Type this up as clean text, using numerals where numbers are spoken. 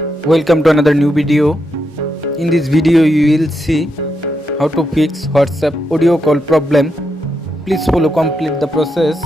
Welcome to another new video. In this video you will see how to fix WhatsApp audio call problem. Please follow complete the process.